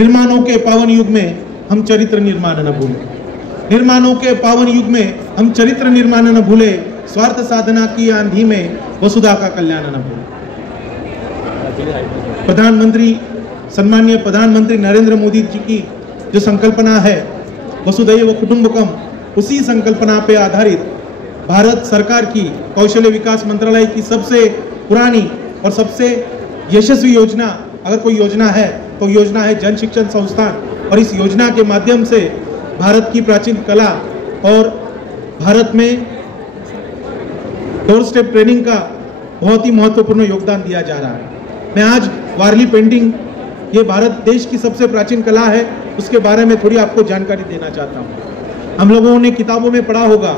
निर्माणों के पावन युग में हम चरित्र निर्माण न भूलें। निर्माणों के पावन युग में हम चरित्र निर्माण न भूले, स्वार्थ साधना की आंधी में वसुधा का कल्याण न भूले। प्रधानमंत्री, सम्माननीय प्रधानमंत्री नरेंद्र मोदी जी की जो संकल्पना है वसुधैव कुटुंबकम, उसी संकल्पना पे आधारित भारत सरकार की कौशल्य विकास मंत्रालय की सबसे पुरानी और सबसे यशस्वी योजना, अगर कोई योजना है तो योजना है जन शिक्षण संस्थान। और इस योजना के माध्यम से भारत की प्राचीन कला और भारत में डोर स्टेप ट्रेनिंग का बहुत ही महत्वपूर्ण योगदान दिया जा रहा है। मैं आज वारली पेंटिंग, ये भारत देश की सबसे प्राचीन कला है, उसके बारे में थोड़ी आपको जानकारी देना चाहता हूँ। हम लोगों ने किताबों में पढ़ा होगा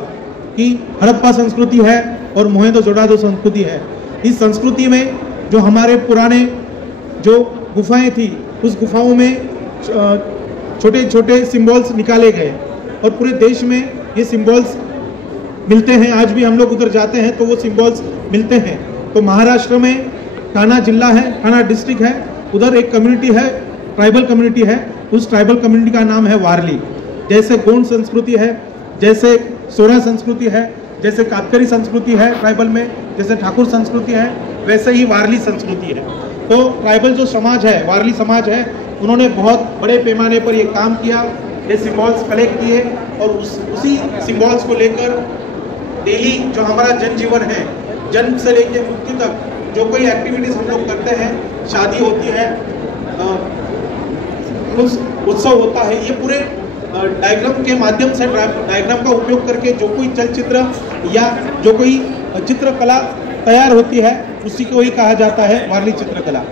कि हड़प्पा संस्कृति है और मोहनजोदड़ो संस्कृति है। इस संस्कृति में जो हमारे पुराने जो गुफाएं थी, उस गुफाओं में छोटे छोटे सिंबल्स निकाले गए और पूरे देश में ये सिंबल्स मिलते हैं। आज भी हम लोग उधर जाते हैं तो वो सिंबल्स मिलते हैं। तो महाराष्ट्र में ठाणा जिला है, ठाणा डिस्ट्रिक्ट है, उधर एक कम्युनिटी है, ट्राइबल कम्युनिटी है। उस ट्राइबल कम्युनिटी का नाम है वारली। जैसे गोंड संस्कृति है, जैसे सोरा संस्कृति है, जैसे कातकरी संस्कृति है ट्राइबल में, जैसे ठाकुर संस्कृति है, वैसे ही वारली संस्कृति है। तो ट्राइबल जो समाज है, वारली समाज है, उन्होंने बहुत बड़े पैमाने पर ये काम किया, ये सिम्बॉल्स कलेक्ट किए और उसी सिम्बॉल्स को लेकर डेली जो हमारा जनजीवन है, जन्म से लेकर मृत्यु तक जो कोई एक्टिविटीज हम लोग करते हैं, शादी होती है, उत्सव होता है, ये पूरे डायग्राम के माध्यम से, डायग्राम का उपयोग करके जो कोई चलचित्र या जो कोई चित्रकला तैयार होती है, उसी को ही कहा जाता है वारली चित्रकला।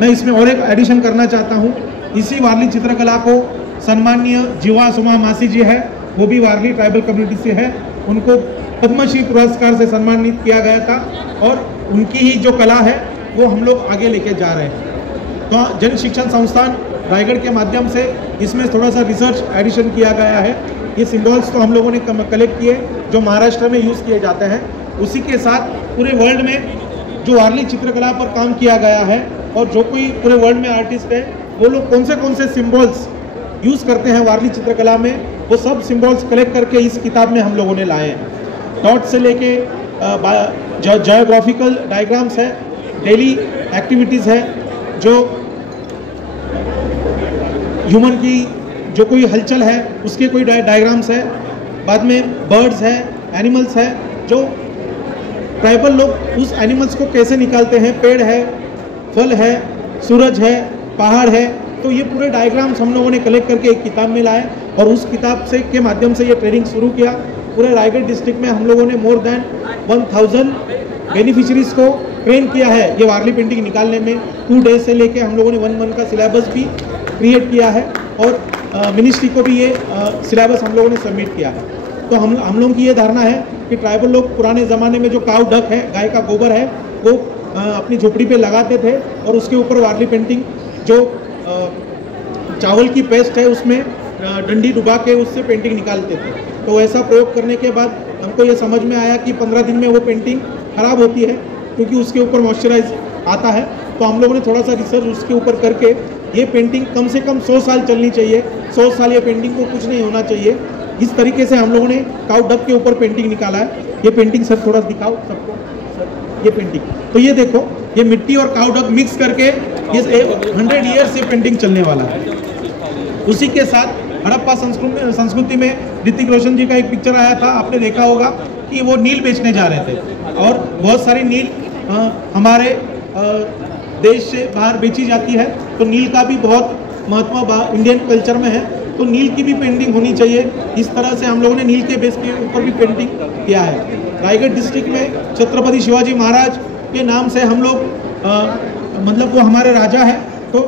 मैं इसमें और एक एडिशन करना चाहता हूँ। इसी वारली चित्रकला को सम्माननीय जीवा सुमा मासी जी है, वो भी वारली ट्राइबल कम्युनिटी से है, उनको पद्मश्री पुरस्कार से सम्मानित किया गया था और उनकी ही जो कला है वो हम लोग आगे लेके जा रहे हैं। तो जन शिक्षण संस्थान रायगढ़ के माध्यम से इसमें थोड़ा सा रिसर्च एडिशन किया गया है। ये सिम्बॉल्स तो हम लोगों ने कलेक्ट किए जो महाराष्ट्र में यूज़ किए जाते हैं। उसी के साथ पूरे वर्ल्ड में जो वारली चित्रकला पर काम किया गया है और जो कोई पूरे वर्ल्ड में आर्टिस्ट है, वो लोग कौन से सिम्बॉल्स यूज़ करते हैं वारली चित्रकला में, वो सब सिम्बॉल्स कलेक्ट करके इस किताब में हम लोगों ने लाए हैं। डॉट से लेके जियोग्राफिकल डायग्राम्स है, डेली एक्टिविटीज़ है, जो ह्यूमन की जो कोई हलचल है उसके कोई डायग्राम्स है, बाद में बर्ड्स है, एनिमल्स है, जो ट्राइबल लोग उस एनिमल्स को कैसे निकालते हैं, पेड़ है, फल है, सूरज है, पहाड़ है, तो ये पूरे डायग्राम्स हम लोगों ने कलेक्ट करके एक किताब में लाए और उस किताब से के माध्यम से ये ट्रेनिंग शुरू किया। पूरे रायगढ़ डिस्ट्रिक्ट में हम लोगों ने मोर देन 1000 बेनिफिशरीज को ट्रेन किया है ये वारली पेंटिंग निकालने में। 2 डेज से लेके हम लोगों ने 1 मंथ का सिलेबस भी क्रिएट किया है और मिनिस्ट्री को भी ये सिलेबस हम लोगों ने सबमिट किया है। तो हम लोगों की ये धारणा है कि ट्राइबल लोग पुराने ज़माने में जो काऊ डक है, गाय का गोबर है, वो अपनी झोपड़ी पे लगाते थे और उसके ऊपर वारली पेंटिंग, जो चावल की पेस्ट है उसमें डंडी डुबा के उससे पेंटिंग निकालते थे। तो ऐसा प्रयोग करने के बाद हमको ये समझ में आया कि 15 दिन में वो पेंटिंग ख़राब होती है क्योंकि उसके ऊपर मॉइस्चराइज आता है। तो हम लोगों ने थोड़ा सा रिसर्च उसके ऊपर करके ये पेंटिंग कम से कम 100 साल चलनी चाहिए, 100 साल ये पेंटिंग को कुछ नहीं होना चाहिए। इस तरीके से हम लोगों ने काऊ डक के ऊपर पेंटिंग निकाला है। ये पेंटिंग सर थोड़ा दिखाओ सबको, सर ये पेंटिंग, तो ये देखो, ये मिट्टी और काऊ डक मिक्स करके ये 100 ईयर्स से पेंटिंग चलने वाला है। उसी के साथ हड़प्पा संस्कृति में ऋतिक रोशन जी का एक पिक्चर आया था, आपने देखा होगा कि वो नील बेचने जा रहे थे और बहुत सारी नील हमारे देश से बाहर बेची जाती है। तो नील का भी बहुत महत्व इंडियन कल्चर में है, तो नील की भी पेंटिंग होनी चाहिए। इस तरह से हम लोगों ने नील के बेस के ऊपर भी पेंटिंग किया है। रायगढ़ डिस्ट्रिक्ट में छत्रपति शिवाजी महाराज के नाम से हम लोग मतलब वो हमारे राजा है, तो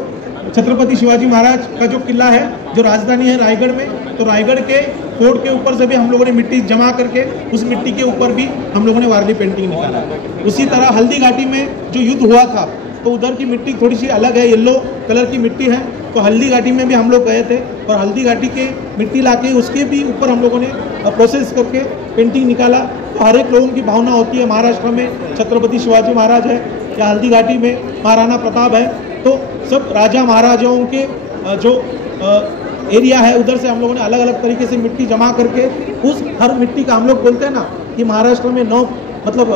छत्रपति शिवाजी महाराज का जो किला है, जो राजधानी है रायगढ़ में, तो रायगढ़ के फोर्ट के ऊपर से भी हम लोगों ने मिट्टी जमा करके उस मिट्टी के ऊपर भी हम लोगों ने वारली पेंटिंग निकाला। उसी तरह हल्दी घाटी में जो युद्ध हुआ था, तो उधर की मिट्टी थोड़ी सी अलग है, येलो कलर की मिट्टी है, तो हल्दी घाटी में भी हम लोग गए थे और हल्दी घाटी के मिट्टी लाके उसके भी ऊपर हम लोगों ने प्रोसेस करके पेंटिंग निकाला। तो हर एक लोगों की भावना होती है, महाराष्ट्र में छत्रपति शिवाजी महाराज है या हल्दी घाटी में महाराणा प्रताप है, तो सब राजा महाराजाओं के जो एरिया है उधर से हम लोगों ने अलग अलग तरीके से मिट्टी जमा करके उस हर मिट्टी का हम लोग बोलते हैं ना कि महाराष्ट्र में 9 मतलब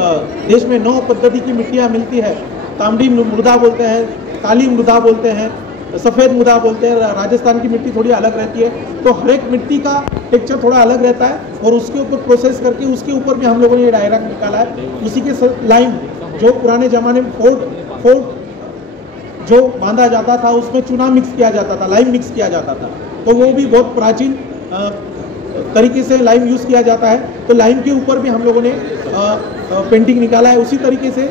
देश में 9 पद्धति की मिट्टियाँ मिलती है। तांबडी मृदा बोलते हैं, काली मृदा बोलते हैं, सफ़ेद मृदा बोलते हैं। राजस्थान की मिट्टी थोड़ी अलग रहती है, तो हर एक मिट्टी का टेक्सचर थोड़ा अलग रहता है और उसके ऊपर प्रोसेस करके उसके ऊपर भी हम लोगों ने ये डायग्राम निकाला है। उसी के लाइन जो पुराने ज़माने में फोर्ट जो बांधा जाता था उसमें चूना मिक्स किया जाता था, लाइम मिक्स किया जाता था, तो वो भी बहुत प्राचीन तरीके से लाइम यूज़ किया जाता है। तो लाइम के ऊपर भी हम लोगों ने पेंटिंग निकाला है। उसी तरीके से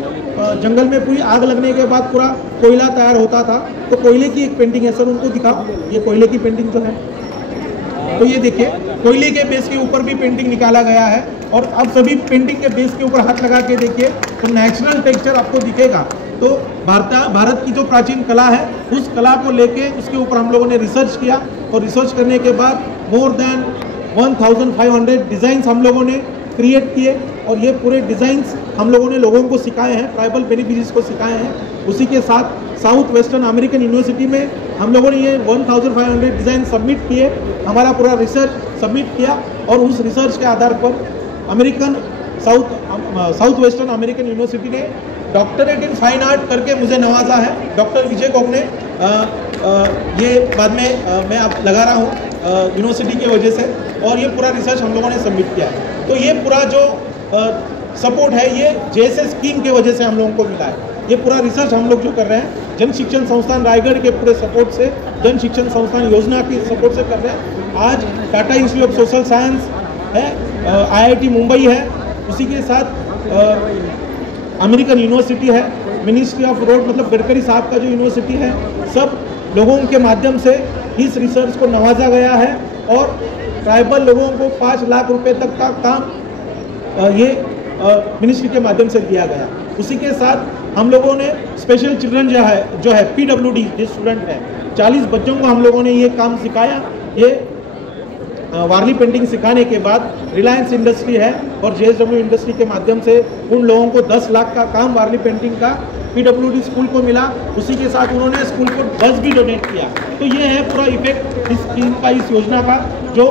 जंगल में पूरी आग लगने के बाद पूरा कोयला तैयार होता था, तो कोयले की एक पेंटिंग है सर, उनको दिखाओ। ये कोयले की पेंटिंग जो है, तो ये देखिए कोयले के बेस के ऊपर भी पेंटिंग निकाला गया है। और अब सभी पेंटिंग के बेस के ऊपर हाथ लगा के देखिए तो नेचुरल टेक्सचर आपको दिखेगा। तो भारत की जो प्राचीन कला है उस कला को लेके उसके ऊपर हम लोगों ने रिसर्च किया और रिसर्च करने के बाद मोर देन 1500 डिज़ाइंस हम लोगों ने क्रिएट किए और ये पूरे डिज़ाइंस हम लोगों ने लोगों को सिखाए हैं, ट्राइबल बेनिफिशियरीज को सिखाए हैं। उसी के साथ साउथ वेस्टर्न अमेरिकन यूनिवर्सिटी में हम लोगों ने ये 1500 डिज़ाइन सबमिट किए, हमारा पूरा रिसर्च सबमिट किया और उस रिसर्च के आधार पर American south western American university ने डॉक्टरेट इन फाइन आर्ट करके मुझे नवाजा है। डॉक्टर विजय कोक ने ये बाद में मैं अब लगा रहा हूँ यूनिवर्सिटी की वजह से, और ये पूरा रिसर्च हम लोगों ने सबमिट किया है। तो ये पूरा जो सपोर्ट है ये JSS स्कीम के वजह से हम लोगों को मिला है। ये पूरा रिसर्च हम लोग जो कर रहे हैं जन शिक्षण संस्थान रायगढ़ के पूरे सपोर्ट से, जन शिक्षण संस्थान योजना की सपोर्ट से कर रहे हैं। आज Tata institute of social science है, IIT मुंबई है, उसी के साथ अमेरिकन यूनिवर्सिटी है, मिनिस्ट्री ऑफ रोड मतलब गडकरी साहब का जो यूनिवर्सिटी है, सब लोगों के माध्यम से इस रिसर्च को नवाजा गया है और ट्राइबल लोगों को 5 लाख रुपए तक का काम ये मिनिस्ट्री के माध्यम से दिया गया। उसी के साथ हम लोगों ने स्पेशल चिल्ड्रन जो है PWD जो स्टूडेंट है, 40 बच्चों को हम लोगों ने ये काम सिखाया। ये वारली पेंटिंग सिखाने के बाद रिलायंस इंडस्ट्री है और JSW इंडस्ट्री के माध्यम से उन लोगों को 10 लाख का काम वारली पेंटिंग का PWD स्कूल को मिला। उसी के साथ उन्होंने स्कूल को बस भी डोनेट किया। तो ये है पूरा इफेक्ट इस स्कीम का, इस योजना का। जो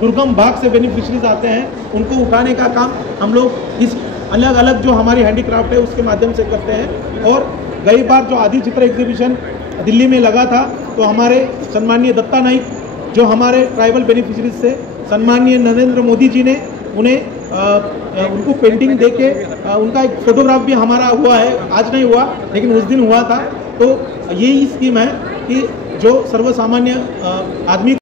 दुर्गम भाग से बेनिफिशरीज आते हैं उनको उठाने का काम हम लोग इस अलग अलग जो हमारी हैंडीक्राफ्ट है उसके माध्यम से करते हैं। और गई बार जो आदि चित्र एग्जीबिशन दिल्ली में लगा था तो हमारे सम्माननीय दत्ता नाइक जो हमारे ट्राइबल बेनिफिशरीज से सम्माननीय नरेंद्र मोदी जी ने उनको पेंटिंग देके उनका एक फोटोग्राफ भी हमारा हुआ है, आज नहीं हुआ लेकिन उस दिन हुआ था। तो यही स्कीम है कि जो सर्वसामान्य आदमी